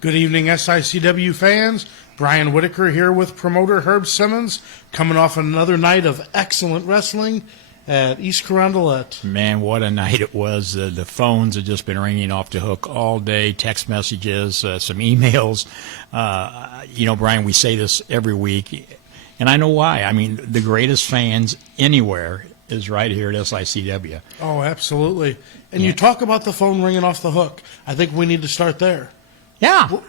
Good evening, SICW fans. Brian Whitaker here with promoter Herb Simmons, coming off another night of excellent wrestling at East Carondelet. Man, what a night it was. The phones have just been ringing off the hook all day, text messages, some emails. Brian, we say this every week, and I know why. I mean, the greatest fans anywhere is right here at SICW. Oh, absolutely. And you talk about the phone ringing off the hook. I think we need to start there. Yeah.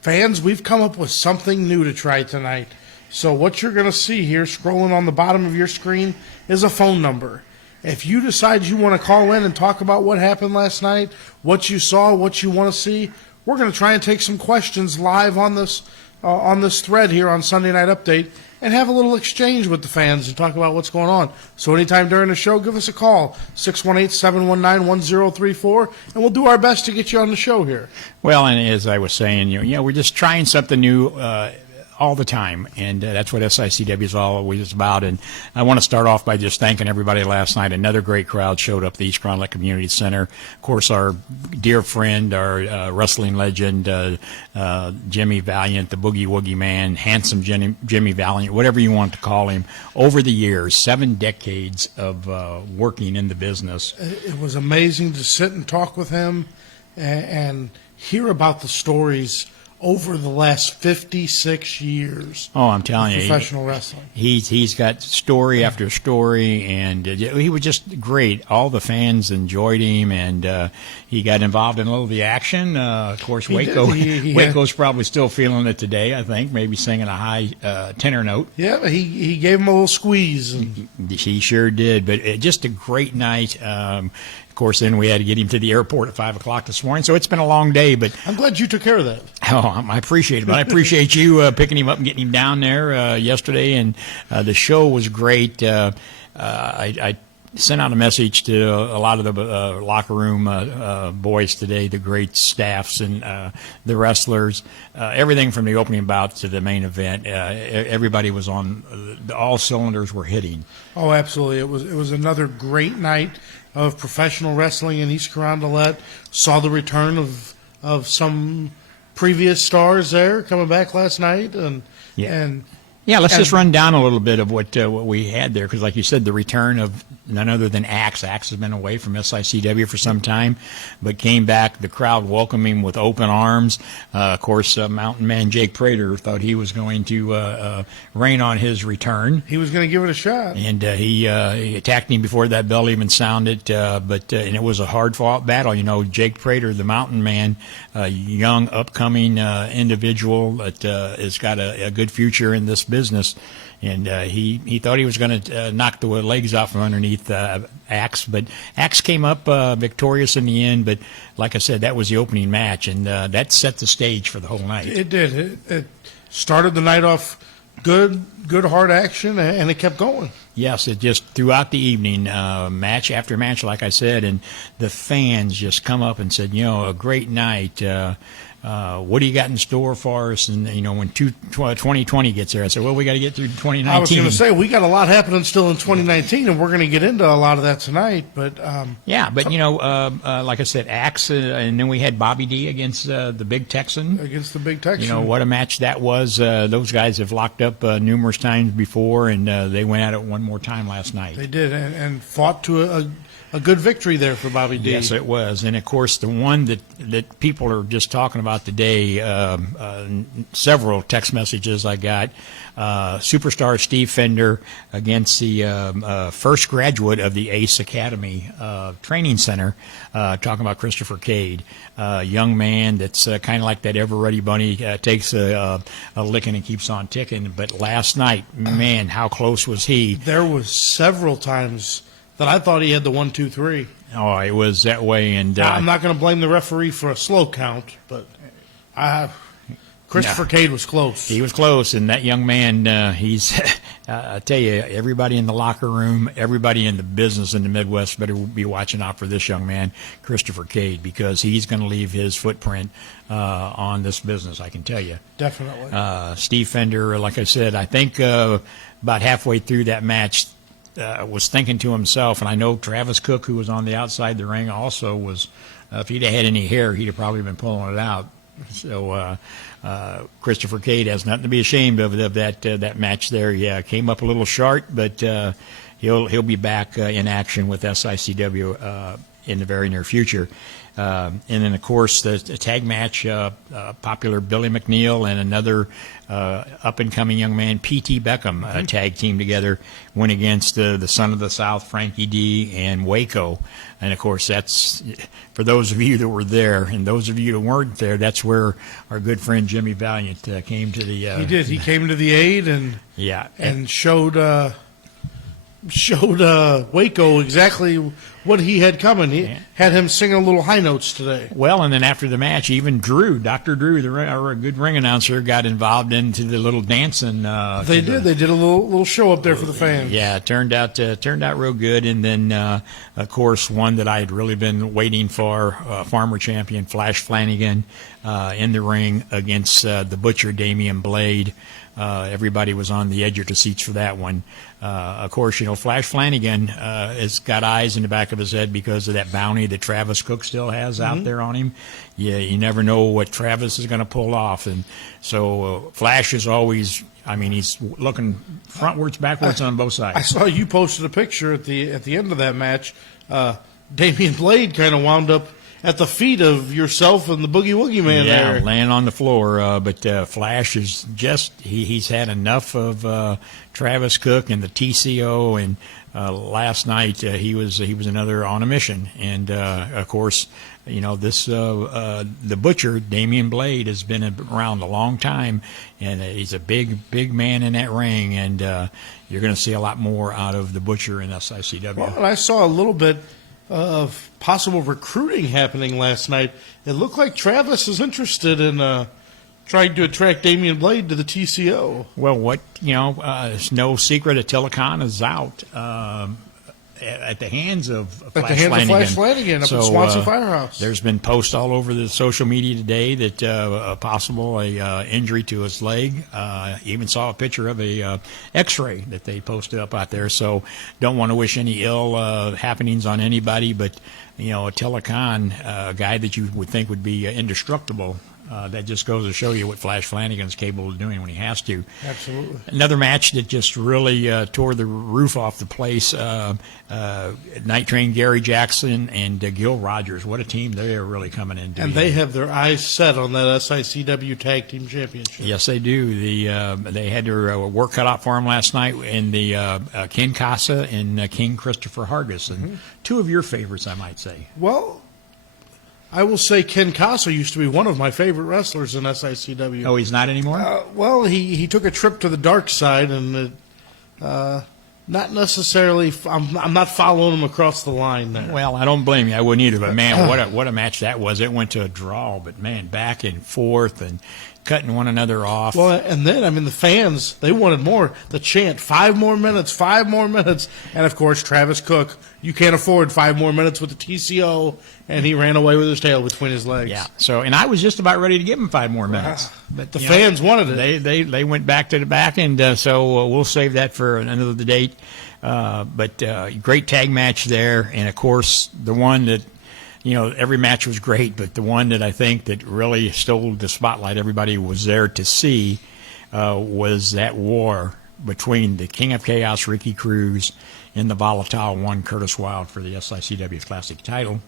Fans, we've come up with something new to try tonight. So what you're going to see here, scrolling on the bottom of your screen, is a phone number. If you decide you want to call in and talk about what happened last night, what you saw, what you want to see, we're going to try and take some questions live on this thread here on Sunday Night Update and have a little exchange with the fans and talk about what's going on. So anytime during the show, give us a call, 618-719-1034, and we'll do our best to get you on the show here. Well, and as I was saying, we're just trying something new all the time, and that's what SICW is always about. And I want to start off by just thanking everybody last night. Another great crowd showed up at the East Carondelet Community Center. Of course, our dear friend, our wrestling legend, Jimmy Valiant, the Boogie Woogie Man, handsome Jimmy Valiant, whatever you want to call him, over the years, 7 decades of working in the business. It was amazing to sit and talk with him and hear about the stories over the last 56 years. Oh, I'm telling you, professional wrestling. He's got story after story, and he was just great. All the fans enjoyed him, and he got involved in a little of the action. Of course, Waco's probably still feeling it today, I think, maybe singing a high tenor note. Yeah, he gave him a little squeeze. He sure did, but just a great night. Of course, then we had to get him to the airport at 5 o'clock this morning, so it's been a long day. But I'm glad you took care of that. Oh, I appreciate it. But I appreciate you picking him up and getting him down there yesterday, and the show was great. I sent out a message to a lot of the locker room boys today, the great staffs and the wrestlers, everything from the opening bout to the main event. Everybody was on, all cylinders were hitting. Oh, absolutely. It was another great night of professional wrestling in East Carondelet. Saw the return of some previous stars there coming back last night, let's just run down a little bit of what we had there, because like you said, the return of none other than Axe. Axe has been away from SICW for some time, but came back. The crowd welcomed him with open arms. Of course, Mountain Man Jake Prater thought he was going to rain on his return. He was going to give it a shot. And he attacked him before that bell even sounded, and it was a hard-fought battle. Jake Prater, the Mountain Man, a young, upcoming individual that has got a good future in this business. And he thought he was going to knock the legs off from underneath Axe, but Axe came up victorious in the end. But like I said, that was the opening match, and that set the stage for the whole night. It did. It started the night off good hard action, and it kept going. Yes, it just throughout the evening, match after match, like I said, and the fans just come up and said, a great night. What do you got in store for us? And, when 2020 gets there, I said, well, we got to get through 2019. I was going to say, we got a lot happening still in 2019, and we're going to get into a lot of that tonight. But like I said, Axe, and then we had Bobby D against the Big Texan. Against the Big Texan. What a match that was. Those guys have locked up numerous times before, and they went at it one more time last night. They did, and fought to a good victory there for Bobby D. Yes, it was. And, of course, the one that people are just talking about today, several text messages I got, superstar Steve Fender against the first graduate of the Ace Academy Training Center, talking about Christopher Cade, a young man that's kind of like that ever-ready bunny, takes a licking and keeps on ticking. But last night, man, how close was he? There was several times that I thought he had the 1, 2, 3. Oh, it was that way, and I'm not going to blame the referee for a slow count, but Christopher Cade was close. He was close, and that young man, he's. I tell you, everybody in the locker room, everybody in the business in the Midwest better be watching out for this young man, Christopher Cade, because he's going to leave his footprint on this business. I can tell you. Definitely. Steve Fender, like I said, I think about halfway through that match, was thinking to himself, and I know Travis Cook, who was on the outside the ring, also was, if he'd have had any hair, he'd have probably been pulling it out. So Christopher Cade has nothing to be ashamed of that match there. Yeah, came up a little short, but he'll be back in action with SICW in the very near future. And then, of course, the tag match, popular Billy McNeil and another up-and-coming young man, P.T. Beckham, tag team together, went against the Son of the South, Frankie D, and Waco. And, of course, that's, for those of you that were there, and those of you that weren't there, that's where our good friend Jimmy Valiant came to the... he did. He came to the aid and showed Waco exactly what he had coming. He had him singing a little high notes today. Well, and then after the match, even Dr. Drew, our good ring announcer, got involved into the little dancing. They did a little show up there for the fans. Yeah, it turned out real good. And then, of course, one that I had really been waiting for, Farmer Champion Flash Flanagan in the ring against the Butcher Damian Blade. Everybody was on the edge of their seats for that one. Of course, Flash Flanagan has got eyes in the back of his head because of that bounty that Travis Cook still has out there on him. Yeah, you never know what Travis is going to pull off. And so Flash is always, he's looking frontwards, backwards on both sides. I saw you posted a picture at the end of that match. Damian Blade kind of wound up at the feet of yourself and the Boogie Woogie Man there. Laying on the floor. But Flash is just, he's had enough of Travis Cook and the TCO. And last night he was another on a mission. And, of course, the Butcher, Damian Blade, has been around a long time. And he's a big man in that ring. And you're going to see a lot more out of the Butcher in SICW. Well, and I saw a little bit of possible recruiting happening last night. It looked like Travis is interested in trying to attract Damian Blade to the TCO. Well, it's no secret Attila Khan is out at the hands of Flash Flanagan up at Swansea Firehouse. There's been posts all over the social media today that a possible injury to his leg. Even saw a picture of a X-ray that they posted up out there. So don't want to wish any ill happenings on anybody, but Attila Khan, a guy that you would think would be indestructible. That just goes to show you what Flash Flanagan's capable of doing when he has to. Absolutely. Another match that just really tore the roof off the place, Night Train Gary Jackson and Gil Rogers. What a team they are really coming in. And they have their eyes set on that SICW Tag Team Championship. Yes, they do. They had their work cut out for them last night in the Ken Casa and King Christopher Hargis. And two of your favorites, I might say. Well, I will say Ken Casa used to be one of my favorite wrestlers in SICW. Oh, he's not anymore? Well, he took a trip to the dark side, and not necessarily. I'm not following him across the line there. Well, I don't blame you. I wouldn't either. But man, what a match that was! It went to a draw, but man, back and forth and cutting one another off. Well, and then the fans, they wanted more. The chant, 5 more minutes, 5 more minutes, and of course Travis Cook. You can't afford 5 more minutes with the TCO, and he ran away with his tail between his legs. Yeah. So, and I was just about ready to give him 5 more minutes, but the fans wanted it. They went back to the back, and so we'll save that for another date. But great tag match there, and of course the one that. Every match was great, but the one that I think that really stole the spotlight, everybody was there to see, was that war between the King of Chaos, Ricky Cruz, and the Volatile One, Curtis Wilde, for the SICW Classic title.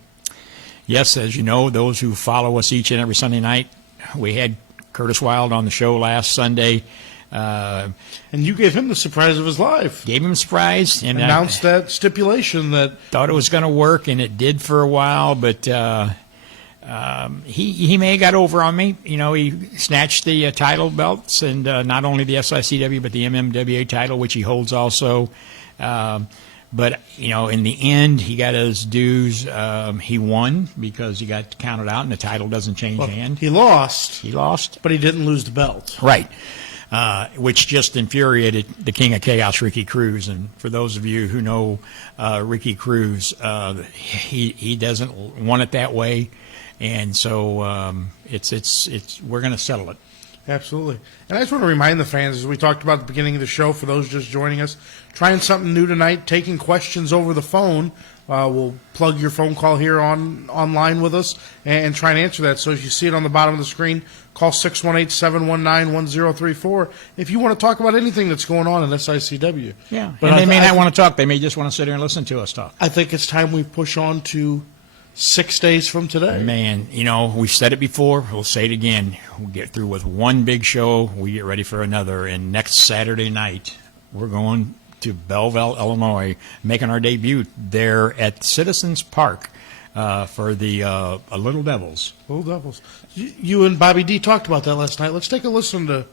Yes, as you know, those who follow us each and every Sunday night, we had Curtis Wilde on the show last Sunday. And you gave him the surprise of his life. Gave him a surprise. And announced that stipulation that... Thought it was going to work, and it did for a while, but he may have got over on me. He snatched the title belts, and not only the SICW, but the MMWA title, which he holds also. But, in the end, he got his dues. He won because he got counted out, and the title doesn't change hand. He lost. He lost. But he didn't lose the belt. Right. Which just infuriated the King of Chaos, Ricky Cruz. And for those of you who know Ricky Cruz, he doesn't want it that way, and so we're going to settle it. Absolutely. And I just want to remind the fans, as we talked about at the beginning of the show, for those just joining us, trying something new tonight, taking questions over the phone. we'll plug your phone call here online with us and try and answer that. So if you see it on the bottom of the screen, call 618-719-1034 if you want to talk about anything that's going on in SICW. Yeah, But and they may I not want to talk. They may just want to sit here and listen to us talk. I think it's time we push on to 6 days from today. Man, we've said it before. We'll say it again. We'll get through with one big show. We get ready for another. And next Saturday night, we're going to Belleville, Illinois, making our debut there at Citizens Park for the Little Devils. Little Devils. You and Bobby D talked about that last night. Let's take a listen to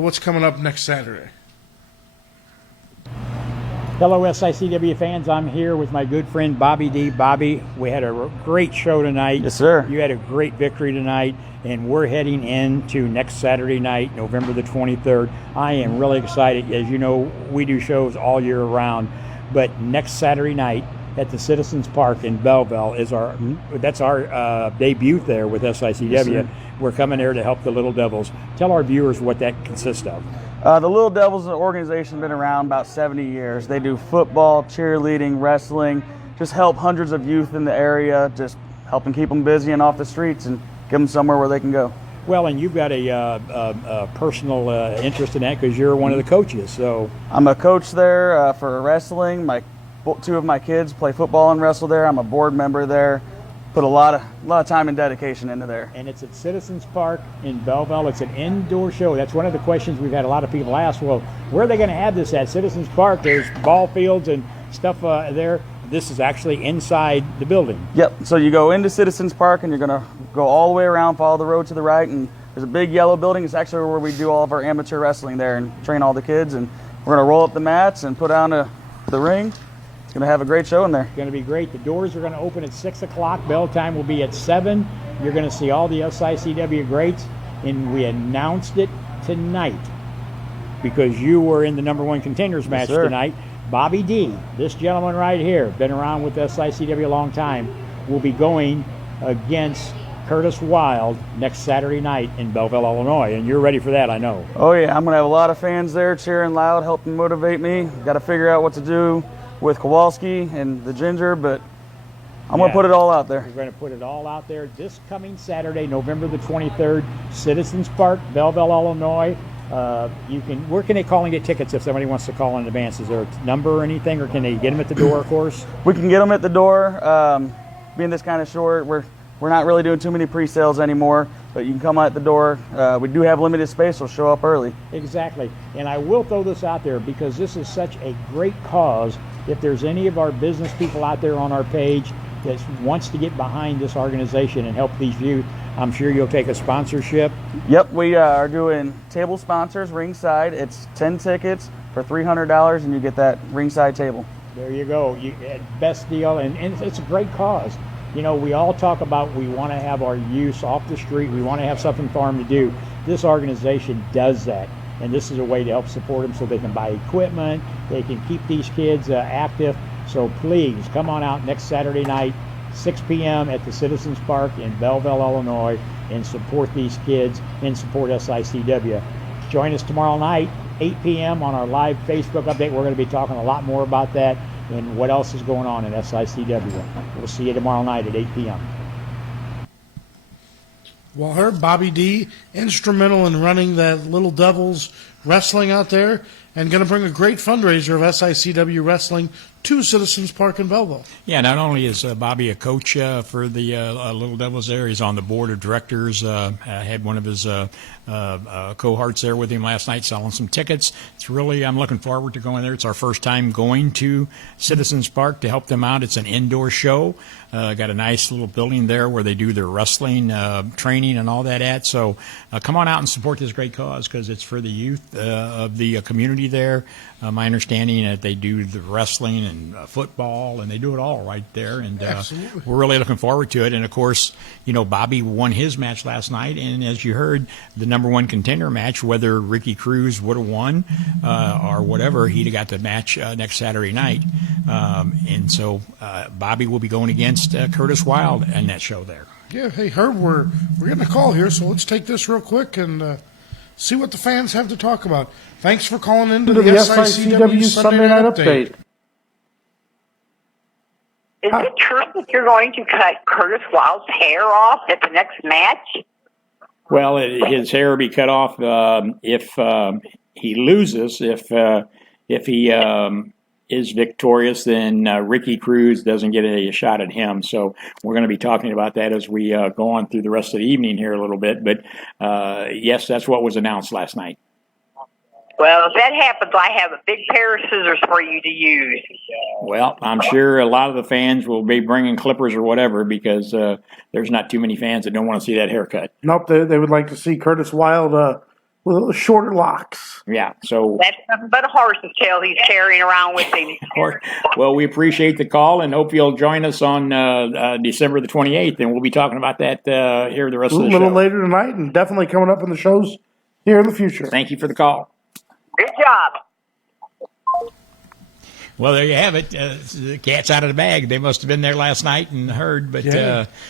what's coming up next Saturday. Hello, SICW fans. I'm here with my good friend Bobby D. Bobby, we had a great show tonight. Yes, sir. You had a great victory tonight, and we're heading into next Saturday night, November the 23rd. I am really excited. As you know, we do shows all year round, but next Saturday night at the Citizens Park in Belleville is our debut there with SICW. Yes, we're coming there to help the Little Devils. Tell our viewers what that consists of. The Little Devils organization has been around about 70 years. They do football, cheerleading, wrestling, just help hundreds of youth in the area, just helping keep them busy and off the streets and give them somewhere where they can go. Well, and you've got a personal interest in that because you're one of the coaches. So I'm a coach there for wrestling. Two of my kids play football and wrestle there. I'm a board member there. Put a lot of time and dedication into there. And it's at Citizens Park in Belleville. It's an indoor show. That's one of the questions we've had a lot of people ask. Well, where are they going to have this at? Citizens Park, there's ball fields and stuff there. This is actually inside the building. Yep. So you go into Citizens Park and you're going to go all the way around, follow the road to the right, and there's a big yellow building. It's actually where we do all of our amateur wrestling there and train all the kids. And we're going to roll up the mats and put down the ring. It's going to have a great show in there. It's going to be great. The doors are going to open at 6 o'clock. Bell time will be at 7. You're going to see all the SICW greats. And we announced it tonight because you were in the number 1 contenders match tonight. Bobby D, this gentleman right here, been around with SICW a long time, will be going against Curtis Wild next Saturday night in Belleville, Illinois. And you're ready for that, I know. Oh, yeah. I'm going to have a lot of fans there cheering loud, helping motivate me. Got to figure out what to do with Kowalski and the Ginger, but I'm going to put it all out there. We're going to put it all out there this coming Saturday, November the 23rd, Citizens Park, Belleville, Illinois. Where can they call and get tickets if somebody wants to call in advance? Is there a number or anything, or can they get them at the door, of course? We can get them at the door. Being this kind of short, we're not really doing too many pre-sales anymore, but you can come out at the door. We do have limited space, so show up early. Exactly. And I will throw this out there because this is such a great cause. If there's any of our business people out there on our page that wants to get behind this organization and help these youth, I'm sure you'll take a sponsorship. Yep, we are doing table sponsors ringside. It's 10 tickets for $300, and you get that ringside table. There you go. Best deal, and it's a great cause. You know, we all talk about we want to have our youth off the street. We want to have something for them to do. This organization does that, and this is a way to help support them so they can buy equipment, they can keep these kids active. So please come on out next Saturday night, 6 p.m. at the Citizens Park in Belleville, Illinois, and support these kids and support SICW. Join us tomorrow night, 8 p.m. on our live Facebook update. We're going to be talking a lot more about that and what else is going on in SICW. We'll see you tomorrow night at 8 p.m. Well, Herb, Bobby D, instrumental in running that Little Devils wrestling out there and going to bring a great fundraiser of SICW Wrestling to Citizens Park in Belleville. Yeah, not only is Bobby a coach for the Little Devils there, he's on the board of directors. Had one of his cohorts there with him last night selling some tickets. I'm looking forward to going there. It's our first time going to Citizens Park to help them out. It's an indoor show. Got a nice little building there where they do their wrestling training and all that at. So come on out and support this great cause because it's for the youth of the community there. My understanding that they do the wrestling and football, and they do it all right there. And we're really looking forward to it. And, of course, you know, Bobby won his match last night. And as you heard, the number 1 contender match, whether Ricky Cruz would have won or whatever, he'd have got the match next Saturday night. And so Bobby will be going against Curtis Wild in that show there. Yeah, hey, Herb, we're getting a call here, so let's take this real quick and see what the fans have to talk about. Thanks for calling in to the SICW Sunday Night Update. it true that you're going to cut Curtis Wild's hair off at the next match? Well, his hair will be cut off if he loses. If he is victorious, then Ricky Cruz doesn't get a shot at him. So we're going to be talking about that as we go on through the rest of the evening here a little bit. But yes, that's what was announced last night. Well, if that happens, I have a big pair of scissors for you to use. Well, I'm sure a lot of the fans will be bringing clippers or whatever because there's not too many fans that don't want to see that haircut. Nope, they would like to see Curtis Wild with a little shorter locks. Yeah, so That's nothing but a horse's tail he's carrying around with him. well, we appreciate the call and hope you'll join us on December the 28th, and we'll be talking about that here the rest of the show. A little later tonight, and definitely coming up in the shows here in the future. Thank you for the call. Good job. Well, there you have it. The cat's out of the bag. They must have been there last night and heard. But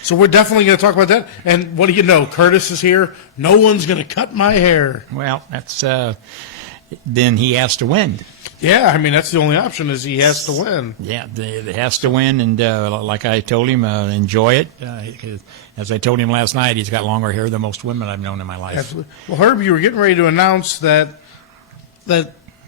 so we're definitely going to talk about that. And what do you know? Curtis is here. No one's going to cut my hair. Well, that's then he has to win. Yeah, I mean, that's the only option is he has to win. Yeah, he has to win. And like I told him, enjoy it. As I told him last night, he's got longer hair than most women I've known in my life. Absolutely. Well, Herb, you were getting ready to announce that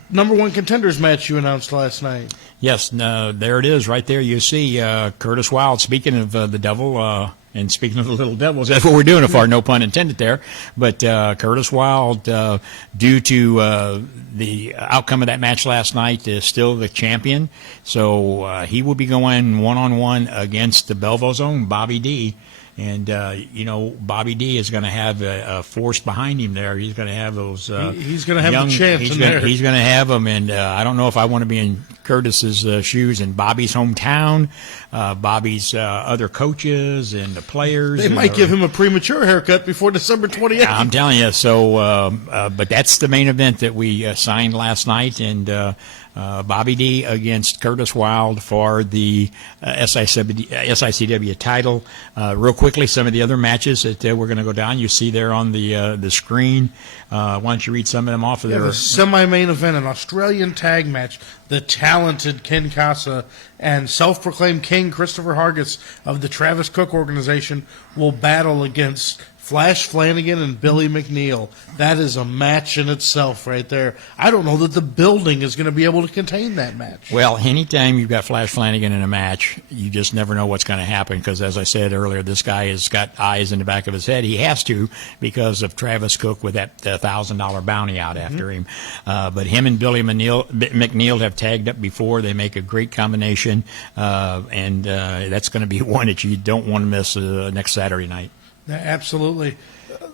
number one contenders match you announced last night. Yes, there it is right there. You see Curtis Wild. Speaking of the devil, and speaking of the little devils, that's what we're doing, if no pun intended there. But Curtis Wild, due to the outcome of that match last night, is still the champion. So he will be going one-on-one against the Belleville's own Bobby D. And, Bobby D is going to have a force behind him there. He's going to have those he's going to have the chance in there. He's going to have them. And I don't know if I want to be in Curtis's shoes in Bobby's hometown, Bobby's other coaches and the players. They might give him a premature haircut before December 28th. I'm telling you. So, but that's the main event that we signed last night. And Bobby D against Curtis Wild for the SICW title. Real quickly, some of the other matches that we're going to go down. You see there on the screen. Why don't you read some of them off of there? The semi-main event, an Australian tag match. The talented Ken Casa and self-proclaimed King Christopher Hargis of the Travis Cook organization will battle against Flash Flanagan and Billy McNeil. That is a match in itself right there. I don't know that the building is going to be able to contain that match. Well, anytime you've got Flash Flanagan in a match, you just never know what's going to happen because, as I said earlier, this guy has got eyes in the back of his head. He has to because of Travis Cook with that $1,000 bounty out after him. But him and Billy McNeil have tagged up before. They make a great combination, and that's going to be one that you don't want to miss next Saturday night. Yeah, absolutely.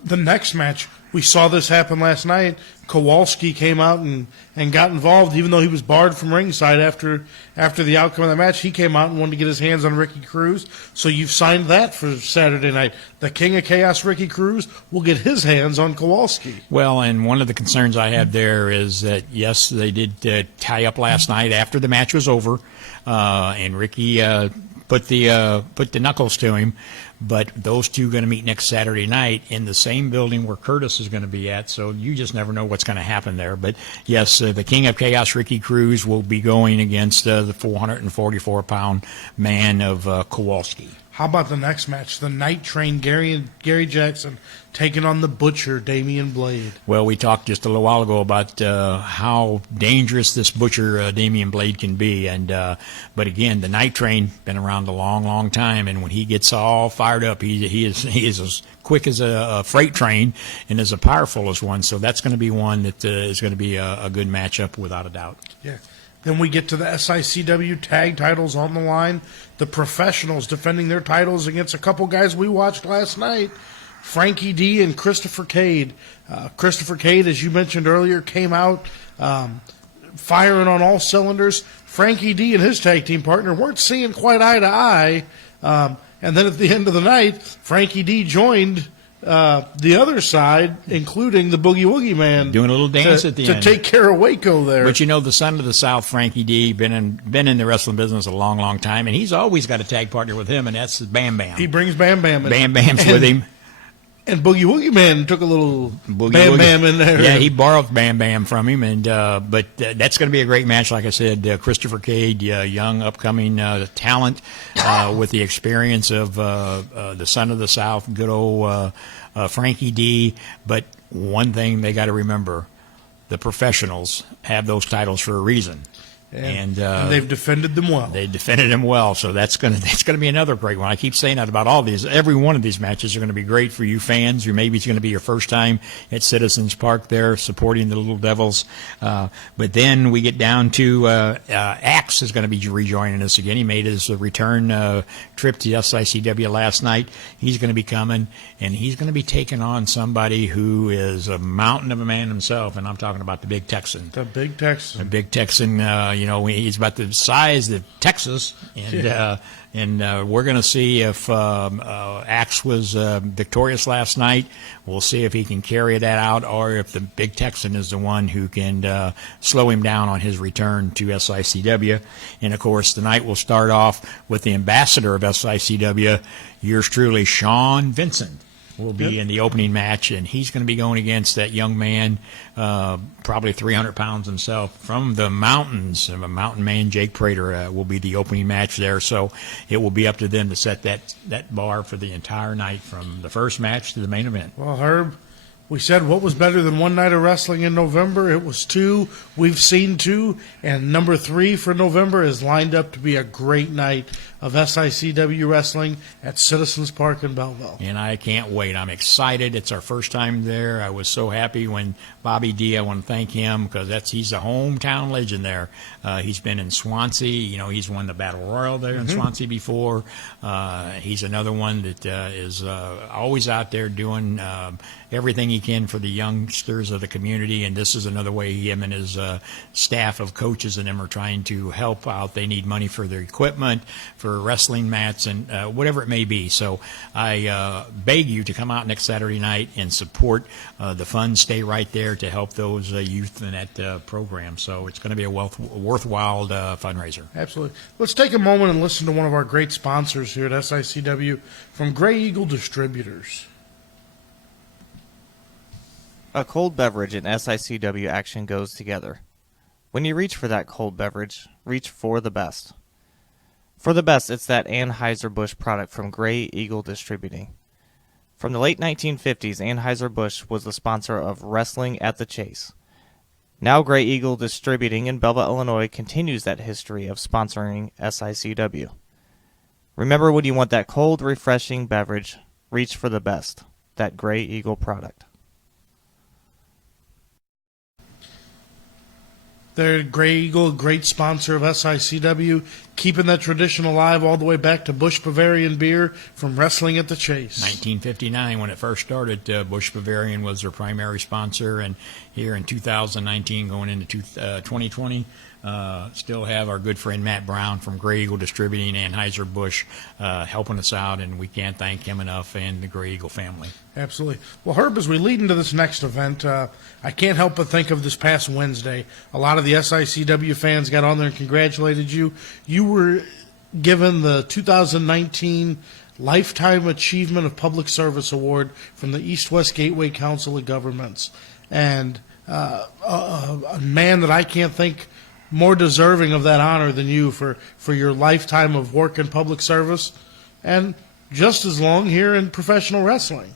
The next match, we saw this happen last night. Kowalski came out and got involved, even though he was barred from ringside after the outcome of the match. He came out and wanted to get his hands on Ricky Cruz. So you've signed that for Saturday night. The King of Chaos, Ricky Cruz, will get his hands on Kowalski. Well, and one of the concerns I have there is that, yes, they did tie up last night after the match was over, and Ricky put the knuckles to him. But those two are going to meet next Saturday night in the same building where Curtis is going to be at, so you just never know what's going to happen there. But, yes, the King of Chaos, Ricky Cruz, will be going against the 444-pound man of Kowalski. How about the next match? The Night Train, Gary Jackson, taking on the Butcher, Damian Blade. Well, we talked just a little while ago about how dangerous this Butcher, Damian Blade, can be. And but again, the Night Train, been around a long, long time. And when he gets all fired up, he is as quick as a freight train and as powerful as one. So that's going to be one that is going to be a good matchup without a doubt. Yeah. Then we get to the SICW tag titles on the line. The professionals defending their titles against a couple guys we watched last night, Frankie D and Christopher Cade. Christopher Cade, as you mentioned earlier, came out firing on all cylinders. Frankie D and his tag team partner weren't seeing quite eye to eye. And then at the end of the night, Frankie D joined the other side, including the Boogie Woogie Man, doing a little dance at the end to take care of Waco there. But the son of the South, Frankie D, been in the wrestling business a long, long time, and he's always got a tag partner with him, and that's Bam Bam. He brings Bam Bam in. Bam Bam's with him. And Boogie Woogie Man took a little Boogie Bam Woogie. Bam in there. Yeah, he borrowed Bam Bam from him, and but that's going to be a great match. Like I said, Christopher Cade, young upcoming talent with the experience of the son of the South, good old Frankie D. But one thing they got to remember: the professionals have those titles for a reason. And they've defended them well. They defended him well, so that's gonna be another great one. I keep saying that about all these. Every one of these matches are going to be great for you fans. Or maybe it's going to be your first time at Citizens Park there supporting the Little Devils. But then we get down to Axe is going to be rejoining us again. He made his return trip to SICW last night. He's going to be coming, and he's going to be taking on somebody who is a mountain of a man himself, and I'm talking about the Big Texan. The Big Texan. The Big Texan. He's about the size of Texas, and we're going to see if Axe was victorious last night. We'll see if he can carry that out, or if the Big Texan is the one who can slow him down on his return to SICW. And of course, tonight we'll start off with the ambassador of SICW, yours truly, Sean Vincent. Will be in the opening match, and he's going to be going against that young man, probably 300 pounds himself, from the mountains. A mountain man, Jake Prater, will be the opening match there. So it will be up to them to set that bar for the entire night, from the first match to the main event. Well, Herb, we said what was better than one night of wrestling in November? It was two. We've seen two, and number 3 for November is lined up to be a great night of SICW wrestling at Citizens Park in Belleville. And I can't wait. I'm excited. It's our first time there. I was so happy when Bobby D, I want to thank him because he's a hometown legend there. He's been in Swansea. He's won the Battle Royal there in Swansea before. He's another one that is always out there doing everything he can for the youngsters of the community, and this is another way him and his staff of coaches and them are trying to help out. They need money for their equipment, for wrestling mats, and whatever it may be. So I beg you to come out next Saturday night and support the funds. Stay right there to help those youth in that program. So it's going to be a worthwhile fundraiser. Absolutely. Let's take a moment and listen to one of our great sponsors here at SICW from Gray Eagle Distributors. A cold beverage and SICW action goes together. When you reach for that cold beverage, reach for the best. For the best, it's that Anheuser-Busch product from Gray Eagle Distributing. From the late 1950s, Anheuser-Busch was the sponsor of Wrestling at the Chase. Now Gray Eagle Distributing in Belleville, Illinois continues that history of sponsoring SICW. Remember, when you want that cold, refreshing beverage, reach for the best, that Gray Eagle product. They're Gray Eagle, great sponsor of SICW, keeping that tradition alive all the way back to Busch Bavarian beer from Wrestling at the Chase. 1959, when it first started, Busch Bavarian was their primary sponsor, and here in 2019, going into 2020, still have our good friend Matt Brown from Gray Eagle Distributing, Anheuser-Busch, helping us out, and we can't thank him enough, and the Gray Eagle family. Absolutely. Well, Herb, as we lead into this next event, I can't help but think of this past Wednesday. A lot of the SICW fans got on there and congratulated you. You were given the 2019 Lifetime Achievement of Public Service Award from the East-West Gateway Council of Governments. And a man that I can't think more deserving of that honor than you for your lifetime of work in public service and just as long here in professional wrestling.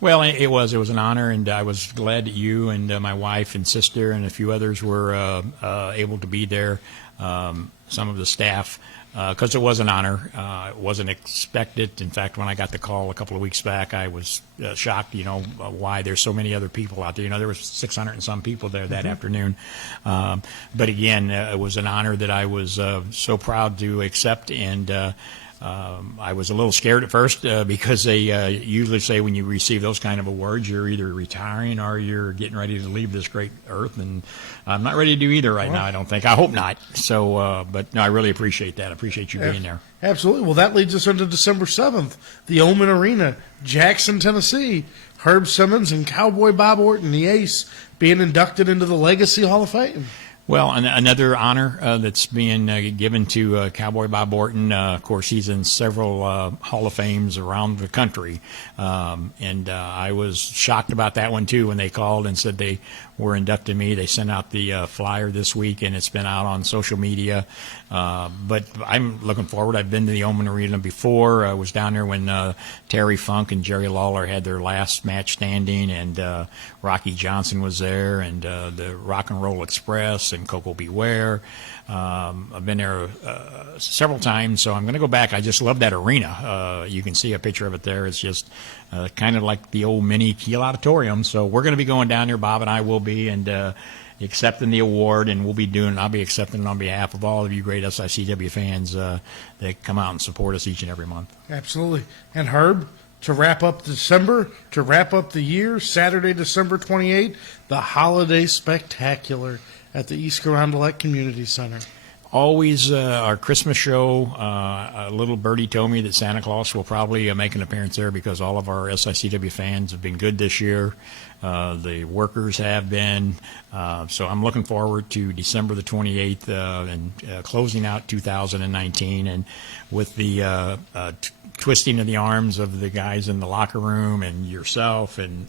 Well, it was an honor, and I was glad that you and my wife and sister and a few others were able to be there, some of the staff, because it was an honor. It wasn't expected. In fact, when I got the call a couple of weeks back, I was shocked, why there's so many other people out there. There was 600 and some people there that afternoon. But again, it was an honor that I was so proud to accept, and I was a little scared at first because they usually say when you receive those kind of awards, you're either retiring or you're getting ready to leave this great earth, and I'm not ready to do either right now, I don't think. I hope not. So, but no, I really appreciate that. I appreciate you being there. Absolutely. Well, that leads us into December 7th, the Omen Arena, Jackson, Tennessee. Herb Simmons and Cowboy Bob Orton, the ace, being inducted into the Legacy Hall of Fame. Well, another honor that's being given to Cowboy Bob Orton. Of course, he's in several Hall of Fames around the country. And I was shocked about that one, too, when they called and said they were inducting me. They sent out the flyer this week, and it's been out on social media. But I'm looking forward. I've been to the Oman Arena before. I was down there when Terry Funk and Jerry Lawler had their last match standing, and Rocky Johnson was there, and the Rock and Roll Express and Coco Beware. I've been there several times, so I'm going to go back. I just love that arena. You can see a picture of it there. It's just kind of like the old mini Kiel Auditorium. So we're going to be going down there. Bob and I will be, and accepting the award, and I'll be accepting it on behalf of all of you great SICW fans that come out and support us each and every month. Absolutely. And Herb, to wrap up December, to wrap up the year, Saturday, December 28th, the Holiday Spectacular at the East Carondelet Community Center. Always our Christmas show. A little birdie told me that Santa Claus will probably make an appearance there because all of our SICW fans have been good this year. The workers have been. So I'm looking forward to December the 28th and closing out 2019. And with the twisting of the arms of the guys in the locker room and yourself and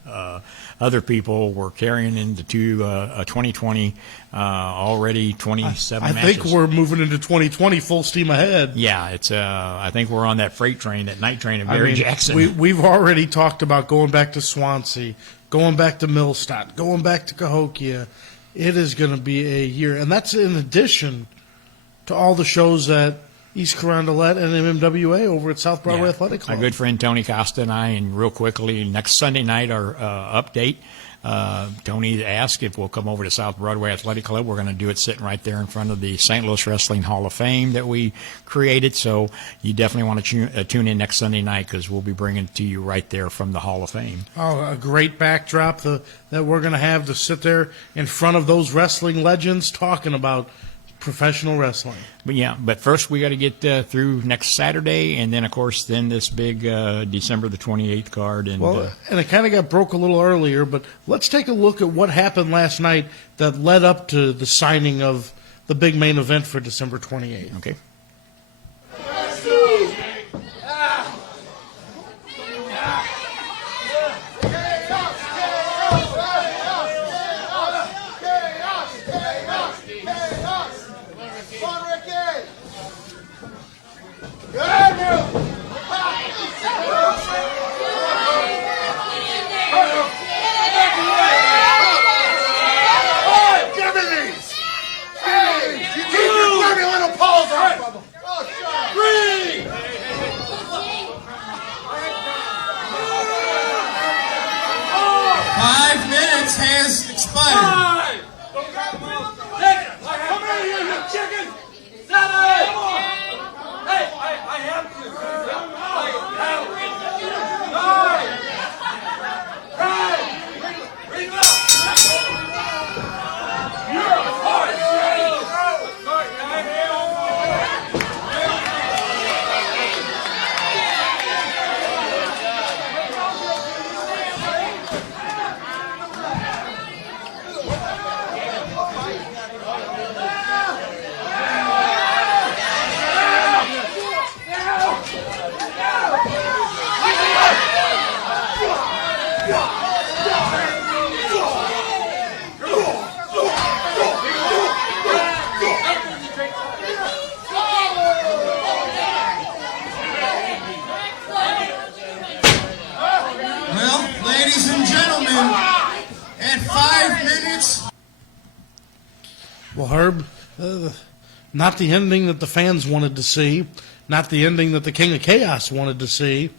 other people, we're carrying into 2020 already 27 I matches. think we're moving into 2020 full steam ahead. Yeah, it's. I think we're on that freight train, that night train of Barry Jackson. We've already talked about going back to Swansea, going back to Millstadt, going back to Cahokia. It is going to be a year, and that's in addition to all the shows at East Carondelet and MMWA over at South Broadway Athletic Club. My good friend Tony Costa and I, and real quickly, next Sunday night, our update. Tony asked if we'll come over to South Broadway Athletic Club. We're going to do it sitting right there in front of the St. Louis Wrestling Hall of Fame that we created. So you definitely want to tune in next Sunday night because we'll be bringing it to you right there from the Hall of Fame. Oh, a great backdrop that we're going to have to sit there in front of those wrestling legends talking about professional wrestling. But first we got to get through next Saturday, and then of course this big December the 28th card. And and it kind of got broke a little earlier, but let's take a look at what happened last night that led up to the signing of the big main event for December 28th. Okay. Has expired. Come here, you chicken! Stop it! Hey, I have to. Hey, bring it up! You're a horse! Well, ladies and gentlemen, at 5 minutes. Well, Herb, not the ending that the fans wanted to see, not the ending that the King of Chaos wanted to see.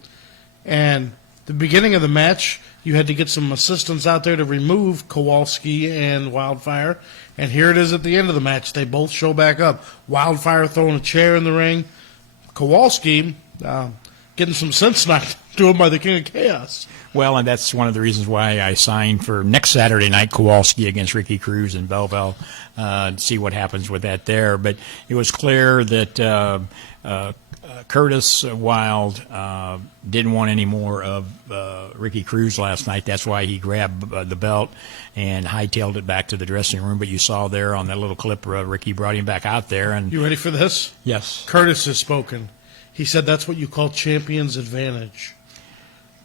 And the beginning of the match, you had to get some assistants out there to remove Kowalski and Wildfire. And here it is at the end of the match. They both show back up. Wildfire throwing a chair in the ring. Kowalski got getting some sense knocked to him by the King of Chaos. Well, and that's one of the reasons why I signed for next Saturday night, Kowalski against Ricky Cruz in Belleville, to see what happens with that there. But it was clear that Curtis Wilde didn't want any more of Ricky Cruz last night. That's why he grabbed the belt and hightailed it back to the dressing room. But you saw there on that little clip, Ricky brought him back out there. And You ready for this? yes. Curtis has spoken. He said that's what you call champion's advantage.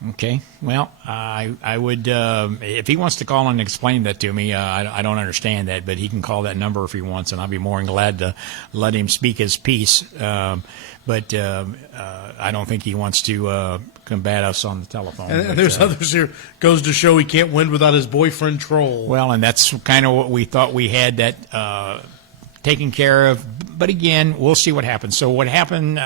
Okay. Well, I would if he wants to call and explain that to me. I don't understand that, but he can call that number if he wants, and I'll be more than glad to let him speak his piece. But I don't think he wants to combat us on the telephone. And there's others here. Goes to show he can't win without his boyfriend Troll. Well, and that's kind of what we thought we had that taken care of. But again, we'll see what happens. So what happened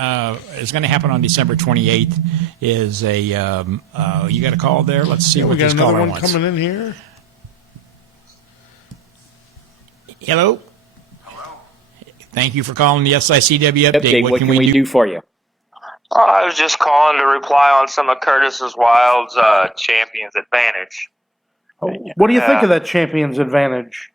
is going to happen on December 28th is a you got a call there? Let's see we what got this another caller one wants. coming in here. Hello? Thank you for calling the SICW update. What can we do for you? I was just calling to reply on some of Curtis's Wild's Champions Advantage. What do you think of that champion's advantage?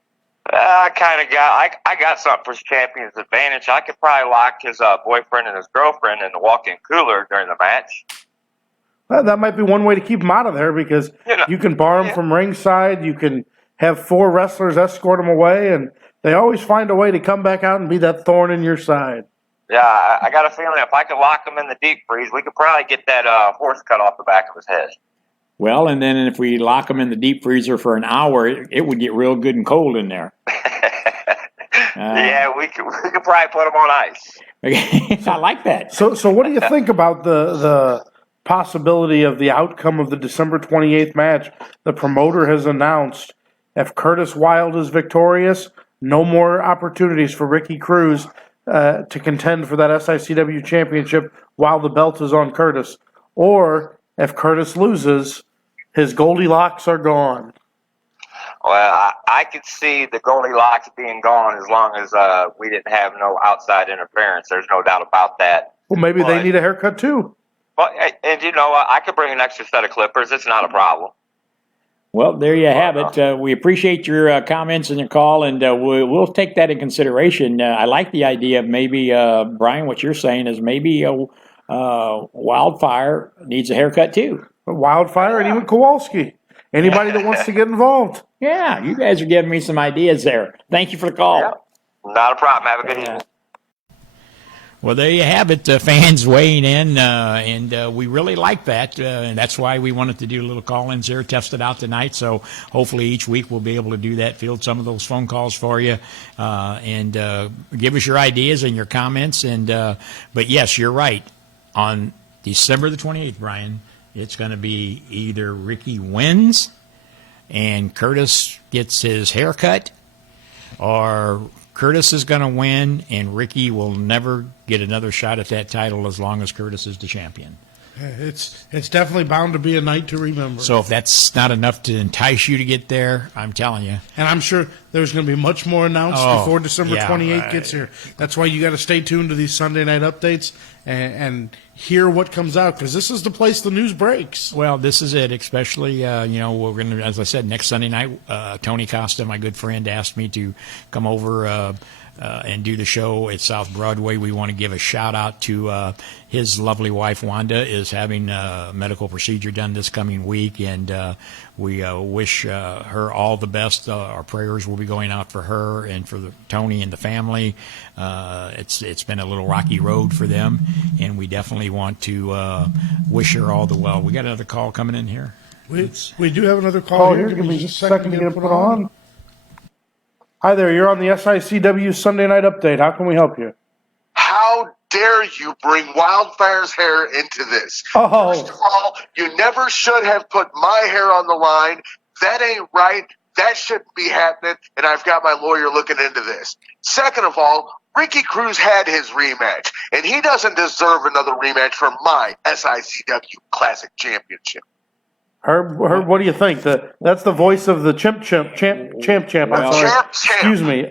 I got something for Champions Advantage. I could probably lock his boyfriend and his girlfriend in the walk-in cooler during the match. Well, that might be one way to keep him out of there because you can bar him from ringside. You can have 4 wrestlers escort him away, and they always find a way to come back out and be that thorn in your side. Yeah, I got a feeling if I could lock him in the deep freeze, we could probably get that horse cut off the back of his head. Well, and then if we lock them in the deep freezer for an hour, it would get real good and cold in there. Yeah, we could probably put him on ice. I like that. So what do you think about the possibility of the outcome of the December 28th match? The promoter has announced if Curtis Wilde is victorious, no more opportunities for Ricky Cruz to contend for that SICW championship while the belt is on Curtis. Or if Curtis loses, his Goldilocks are gone. Well, I could see the Goldilocks being gone as long as we didn't have no outside interference. There's no doubt about that. Well, maybe they need a haircut too. Well, and I could bring an extra set of clippers. It's not a problem. Well, there you have it. We appreciate your comments and your call, and we'll take that in consideration. I like the idea of maybe, Brian, what you're saying is maybe Wildfire needs a haircut too. Wildfire and even Kowalski. Anybody that wants to get involved. Yeah, you guys are giving me some ideas there. Thank you for the call. Yeah. Not a problem. Have a good evening. Well, there you have it, fans weighing in, and we really like that, and that's why we wanted to do little call-ins here, test it out tonight, so hopefully each week we'll be able to do that, field some of those phone calls for you, and give us your ideas and your comments, but yes, you're right. On December the 28th, Brian, it's going to be either Ricky wins and Curtis gets his haircut, or Curtis is going to win, and Ricky will never get another shot at that title as long as Curtis is the champion. It's definitely bound to be a night to remember. So if that's not enough to entice you to get there, I'm telling you. And I'm sure there's going to be much more announced before December 28th gets here. That's why you got to stay tuned to these Sunday night updates and hear what comes out, because this is the place the news breaks. Well, this is it, especially, we're going to, as I said, next Sunday night, Tony Costa, my good friend, asked me to come over and do the show at South Broadway. We want to give a shout out to his lovely wife Wanda is having a medical procedure done this coming week, and we wish her all the best. Our prayers will be going out for her and for Tony and the family. It's been a little rocky road for them, and we definitely want to wish her all the well. We got another call coming in here. We do have another call here. Give me just a second to get it put on. Hi there, you're on the SICW Sunday Night Update. How can we help you? How dare you bring Wildfire's hair into this? Oh. First of all, you never should have put my hair on the line. That ain't right. That shouldn't be happening, and I've got my lawyer looking into this. Second of all, Ricky Cruz had his rematch, and he doesn't deserve another rematch for my SICW Classic Championship. Herb, what do you think? That's the voice of the champ. I'm sorry. Champ. Excuse me.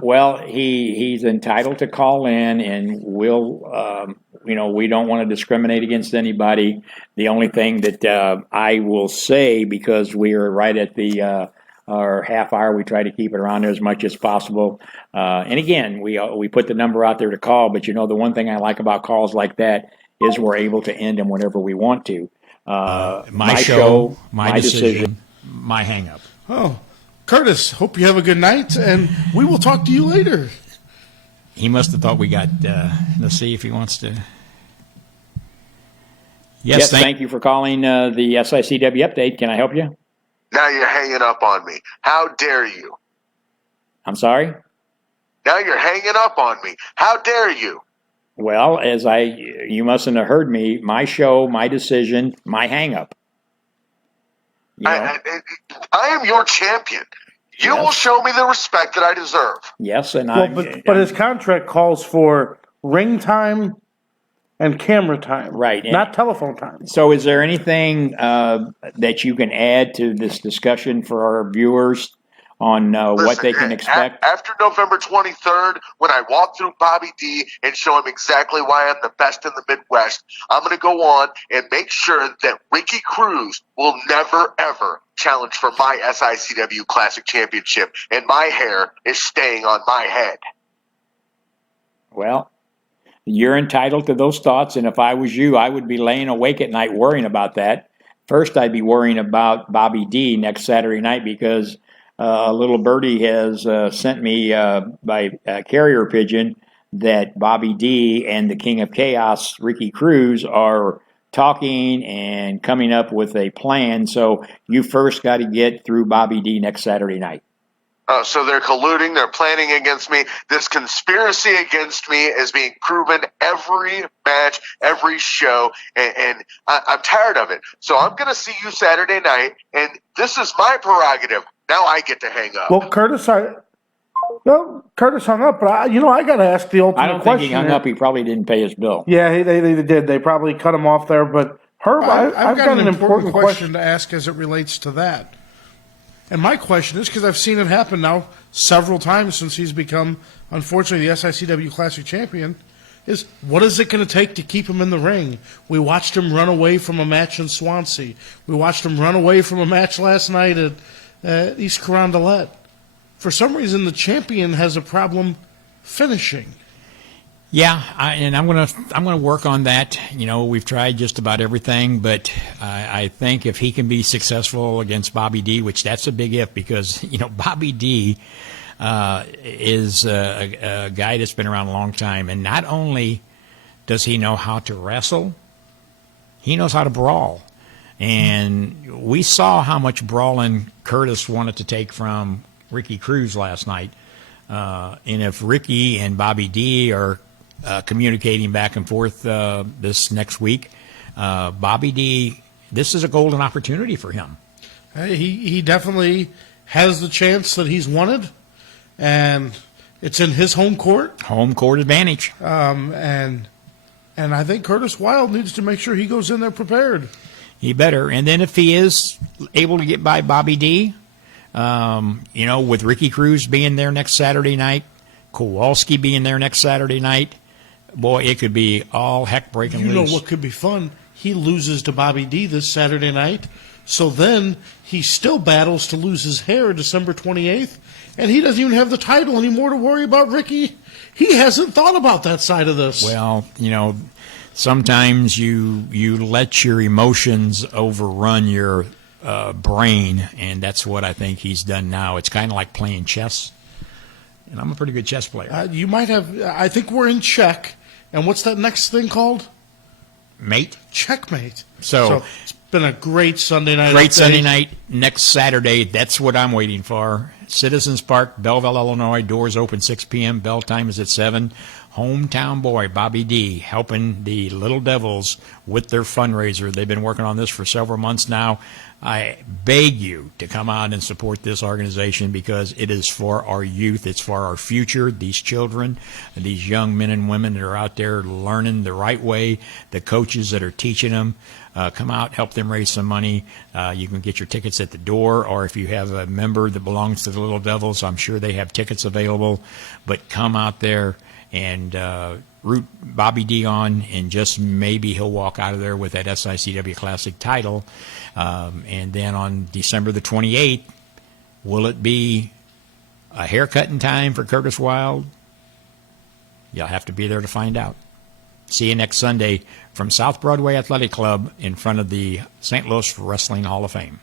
Well, he's entitled to call in, and we'll we don't want to discriminate against anybody. The only thing that I will say, because we are right at the our half hour, we try to keep it around there as much as possible. And again, we put the number out there to call, but the one thing I like about calls like that is we're able to end them whenever we want to. My show, my decision, my hang-up. Oh, Curtis, hope you have a good night, and we will talk to you later. He must have thought we got, let's see if he wants to. Yes, thank you for calling the SICW update. Can I help you? Now you're hanging up on me. How dare you? I'm sorry? Now you're hanging up on me. How dare you? Well, you mustn't have heard me. My show, my decision, my hang-up. I am your champion. You will show me the respect that I deserve. Yes, and but his contract calls for ring time and camera time, right? Not telephone time. So, is there anything that you can add to this discussion for our viewers on what they can expect? After November 23rd, when I walk through Bobby D and show him exactly why I'm the best in the Midwest, I'm going to go on and make sure that Ricky Cruz will never, ever challenge for my SICW Classic Championship, and my hair is staying on my head. Well, you're entitled to those thoughts, and if I was you, I would be laying awake at night worrying about that. First, I'd be worrying about Bobby D next Saturday night, because a little birdie has sent me by carrier pigeon that Bobby D and the King of Chaos, Ricky Cruz, are talking and coming up with a plan. So you first got to get through Bobby D next Saturday night. So they're colluding, they're planning against me. This conspiracy against me is being proven every match, every show, and I'm tired of it. So I'm going to see you Saturday night, and this is my prerogative. Now I get to hang up. Well, Curtis hung up, but I got to ask the ultimate question. I don't think he hung up. He probably didn't pay his bill. Yeah, they did. They probably cut him off there. But Herb, I've got an important question to ask as it relates to that. And my question is, because I've seen it happen now several times since he's become, unfortunately, the SICW Classic Champion, is what is it going to take to keep him in the ring? We watched him run away from a match in Swansea. We watched him run away from a match last night at East Carondelet. For some reason, the champion has a problem finishing. Yeah, and I'm gonna work on that. We've tried just about everything, but I think if he can be successful against Bobby D, which that's a big if, because Bobby D is a guy that's been around a long time, and not only does he know how to wrestle, he knows how to brawl. And we saw how much brawling Curtis wanted to take from Ricky Cruz last night. And if Ricky and Bobby D are communicating back and forth this next week, Bobby D, this is a golden opportunity for him. He definitely has the chance that he's wanted, and it's in his home court. Home court advantage. And I think Curtis Wilde needs to make sure he goes in there prepared. He better. And then if he is able to get by Bobby D, with Ricky Cruz being there next Saturday night, Kowalski being there next Saturday night, boy, it could be all heck breaking loose. You know what could be fun? He loses to Bobby D this Saturday night, so then he still battles to lose his hair December 28th, and he doesn't even have the title anymore to worry about Ricky. He hasn't thought about that side of this. Well, sometimes you let your emotions overrun your brain, and that's what I think he's done now. It's kind of like playing chess, and I'm a pretty good chess player. You might have. I think we're in check. And what's that next thing called? Mate. Checkmate. So it's been a great Sunday night. Great Sunday night. Next Saturday, that's what I'm waiting for. Citizens Park, Belleville, Illinois. Doors open 6 p.m. Bell time is at 7. Hometown boy Bobby D helping the Little Devils with their fundraiser. They've been working on this for several months now. I beg you to come out and support this organization, because it is for our youth. It's for our future, these children, these young men and women that are out there learning the right way, the coaches that are teaching them. Come out, help them raise some money. You can get your tickets at the door, or if you have a member that belongs to the Little Devils, I'm sure they have tickets available. But come out there and root Bobby D on, and just maybe he'll walk out of there with that SICW Classic title. And then on December the 28th, will it be a haircutting time for Curtis Wilde? You'll have to be there to find out. See you next Sunday from South Broadway Athletic Club in front of the St. Louis Wrestling Hall of Fame.